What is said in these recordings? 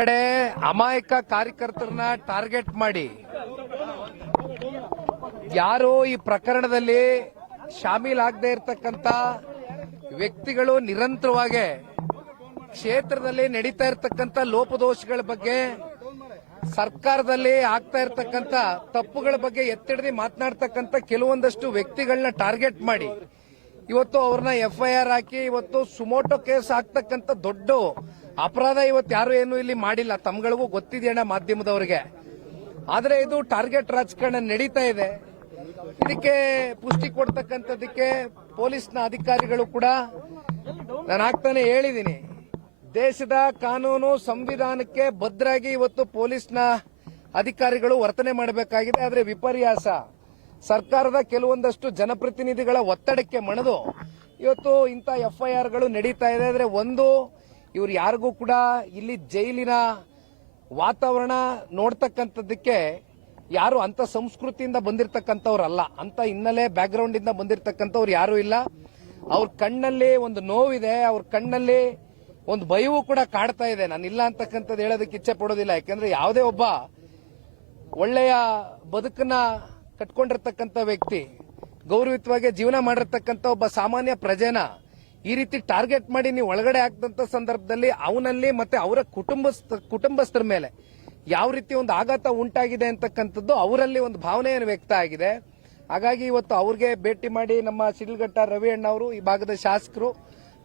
ಕಡೆ ಅಮಾಯಕ ಕಾರ್ಯಕರ್ತರನ್ನ ಟಾರ್ಗೆಟ್ ಮಾಡಿ ಯಾರು ಈ ಪ್ರಕರಣದಲ್ಲಿ ಶಾಮೀಲಾಗದೇ ಇರತಕ್ಕಂತ ವ್ಯಕ್ತಿಗಳು ನಿರಂತರವಾಗಿ ಕ್ಷೇತ್ರದಲ್ಲಿ ನಡೀತಾ ಇರತಕ್ಕಂತ ಲೋಪದೋಷಗಳ ಬಗ್ಗೆ, ಸರ್ಕಾರದಲ್ಲಿ ಆಗ್ತಾ ಇರತಕ್ಕಂತ ತಪ್ಪುಗಳ ಬಗ್ಗೆ ಎತ್ತಿಡದಿ ಮಾತನಾಡ್ತಕ್ಕಂತ ಕೆಲವೊಂದಷ್ಟು ವ್ಯಕ್ತಿಗಳನ್ನ ಟಾರ್ಗೆಟ್ ಮಾಡಿ ಇವತ್ತು ಅವ್ರನ್ನ FIR ಹಾಕಿ ಇವತ್ತು ಸುಮೋಟೋ ಕೇಸ್ ಹಾಕ್ತಕ್ಕಂತ ದೊಡ್ಡ ಅಪರಾಧ ಇವತ್ತು ಯಾರು ಏನು ಇಲ್ಲಿ ಮಾಡಿಲ್ಲ. ತಮ್ಗಳಿಗೂ ಗೊತ್ತಿದೆಯಣ್ಣ ಮಾಧ್ಯಮದವರಿಗೆ. ಆದ್ರೆ ಇದು ಟಾರ್ಗೆಟ್ ರಾಜಕಾರಣ ನಡೀತಾ ಇದೆ. ಇದಕ್ಕೆ ಪುಷ್ಟಿ ಕೊಡ್ತಕ್ಕಂಥದಕ್ಕೆ ಪೊಲೀಸ್ನ ಅಧಿಕಾರಿಗಳು ಕೂಡ ನಾನು ಆಗ್ತಾನೆ ಹೇಳಿದ್ದೀನಿ, ದೇಶದ ಕಾನೂನು ಸಂವಿಧಾನಕ್ಕೆ ಬದ್ಧರಾಗಿ ಇವತ್ತು ಪೊಲೀಸ್ನ ಅಧಿಕಾರಿಗಳು ವರ್ತನೆ ಮಾಡಬೇಕಾಗಿದೆ. ಆದ್ರೆ ವಿಪರ್ಯಾಸ ಸರ್ಕಾರದ ಕೆಲವೊಂದಷ್ಟು ಜನಪ್ರತಿನಿಧಿಗಳ ಒತ್ತಡಕ್ಕೆ ಮಣಿದು ಇವತ್ತು ಇಂಥ FIRಗಳು ನಡೀತಾ ಇದೆ. ಆದ್ರೆ ಒಂದು, ಇವ್ರು ಯಾರಿಗೂ ಕೂಡ ಇಲ್ಲಿ ಜೈಲಿನ ವಾತಾವರಣ ನೋಡ್ತಕ್ಕಂಥದ್ದಕ್ಕೆ ಯಾರು ಅಂತ ಸಂಸ್ಕೃತಿಯಿಂದ ಬಂದಿರತಕ್ಕಂಥವ್ರಲ್ಲ, ಅಂತ ಹಿನ್ನೆಲೆ ಬ್ಯಾಕ್ಗ್ರೌಂಡ್ ಇಂದ ಬಂದಿರತಕ್ಕಂಥವ್ರು ಯಾರು ಇಲ್ಲ. ಅವ್ರ ಕಣ್ಣಲ್ಲಿ ಒಂದು ನೋವಿದೆ, ಅವ್ರ ಕಣ್ಣಲ್ಲಿ ಒಂದು ಭಯವೂ ಕೂಡ ಕಾಡ್ತಾ ಇದೆ. ನಾನು ಇಲ್ಲ ಅಂತಕ್ಕಂಥದ್ದು ಹೇಳೋದಕ್ಕೆ ಇಚ್ಛೆ ಪಡೋದಿಲ್ಲ. ಯಾಕಂದ್ರೆ ಯಾವುದೇ ಒಬ್ಬ ಒಳ್ಳೆಯ ಬದುಕನ್ನ ಕಟ್ಕೊಂಡಿರ್ತಕ್ಕಂಥ ವ್ಯಕ್ತಿ, ಗೌರವಿತವಾಗಿ ಜೀವನ ಮಾಡಿರ್ತಕ್ಕಂಥ ಒಬ್ಬ ಸಾಮಾನ್ಯ ಪ್ರಜೆನ ಈ ರೀತಿ ಟಾರ್ಗೆಟ್ ಮಾಡಿ ನೀವು ಒಳಗಡೆ ಹಾಕಿದಂತ ಸಂದರ್ಭದಲ್ಲಿ ಅವನಲ್ಲಿ ಮತ್ತೆ ಅವರ ಕುಟುಂಬಸ್ಥರ ಮೇಲೆ ಯಾವ ರೀತಿ ಒಂದು ಆಘಾತ ಉಂಟಾಗಿದೆ ಅಂತಕ್ಕಂಥದ್ದು ಅವರಲ್ಲಿ ಒಂದು ಭಾವನೆಯನ್ನು ವ್ಯಕ್ತ ಆಗಿದೆ. ಹಾಗಾಗಿ ಇವತ್ತು ಅವ್ರಿಗೆ ಭೇಟಿ ಮಾಡಿ ನಮ್ಮ ಶಿಡ್ಲಘಟ್ಟ ರವಿ ಅಣ್ಣ ಅವರು, ಈ ಭಾಗದ ಶಾಸಕರು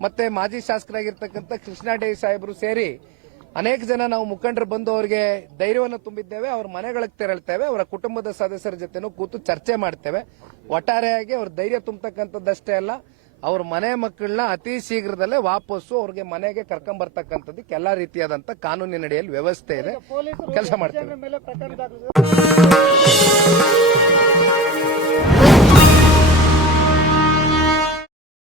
ಮತ್ತೆ ಮಾಜಿ ಶಾಸಕರಾಗಿರ್ತಕ್ಕಂಥ ಕೃಷ್ಣಾಡೆ ಸಾಹೇಬರು ಸೇರಿ ಅನೇಕ ಜನ ನಾವು ಮುಖಂಡರು ಬಂದು ಅವರಿಗೆ ಧೈರ್ಯವನ್ನು ತುಂಬಿದ್ದೇವೆ. ಅವ್ರ ಮನೆಗಳಿಗೆ ತೆರಳ್ತೇವೆ, ಅವರ ಕುಟುಂಬದ ಸದಸ್ಯರ ಜೊತೆನೂ ಕೂತು ಚರ್ಚೆ ಮಾಡ್ತೇವೆ. ಒಟ್ಟಾರೆಯಾಗಿ ಅವ್ರ ಧೈರ್ಯ ತುಂಬತಕ್ಕಂಥದ್ದಷ್ಟೇ ಅಲ್ಲ, ಅವ್ರ ಮನೆ ಮಕ್ಕಳನ್ನ ಅತಿ ಶೀಘ್ರದಲ್ಲೇ ವಾಪಸ್ಸು ಅವ್ರಿಗೆ ಮನೆಗೆ ಕರ್ಕೊಂಡ್ ಬರ್ತಕ್ಕಂಥದ್ದಕ್ಕೆ ಎಲ್ಲಾ ರೀತಿಯಾದಂತ ಕಾನೂನಿನ ಅಡಿಯಲ್ಲಿ ವ್ಯವಸ್ಥೆ ಇದೆ, ಕೆಲಸ ಮಾಡ್ತೇವೆ.